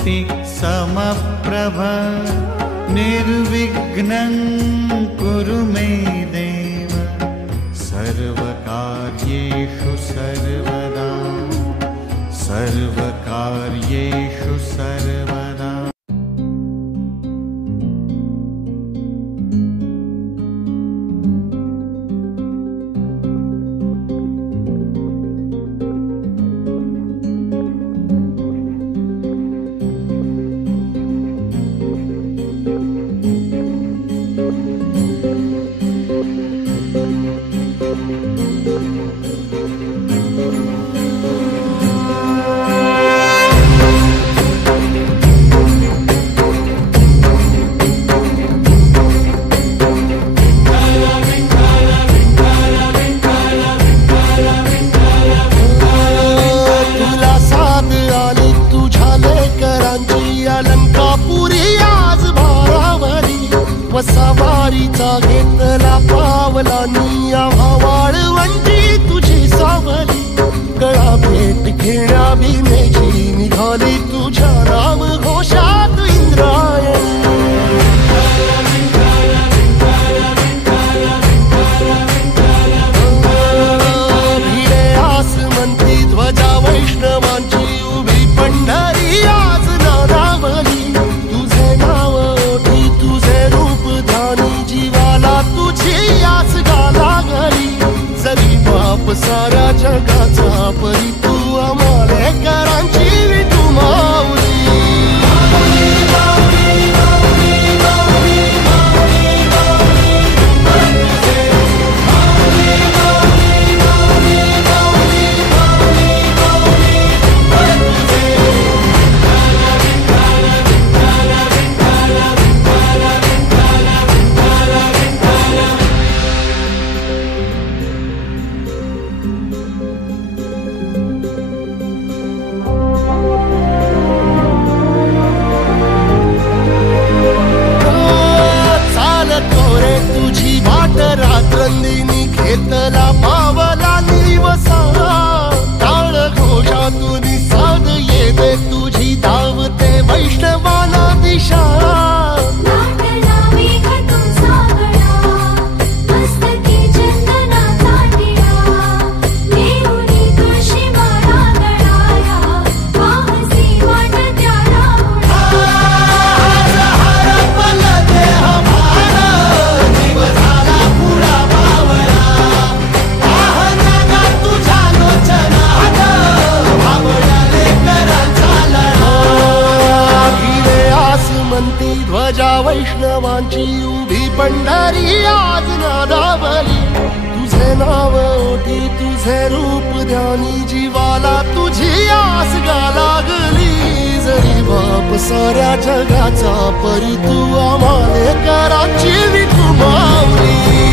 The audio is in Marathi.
ज्योति समप्रभ निर्विघ्नं कुरु मे देव सर्वकार्येषु सर्वदा सर्वकार्येषु सर्वदा। सवारीचा घेतला पावला निया वाळवंटी तुझी सावली गळा भेट घेण्या भीमेची निघाली तुझ्या राम घोषात इंद्रायणी। भिडे आसमंती ध्वजा वैष्णवांची उभी पंढरी आज नारावली तुझे नाव ओठी तुझे रूप ध्यानी जीवाला तुझी आस गाला गली जरी बाप साऱ्या जगाचा परी तू आमालेकरांची विठू माऊली। रात्रंदिनी घेतला पावला निवसा टाळ घोषातून साध येते तुझी धावते वैष्णवाला दिशा। ध्वजा वैष्णवांची उभी पंढरी आज नादावली तुझे नाव ओठी तुझे रूप ध्यानी जीवाला तुझी आस गाला गली जरी बाप साऱ्या जगाचा परी तू आमालेकरांची विठू माऊली।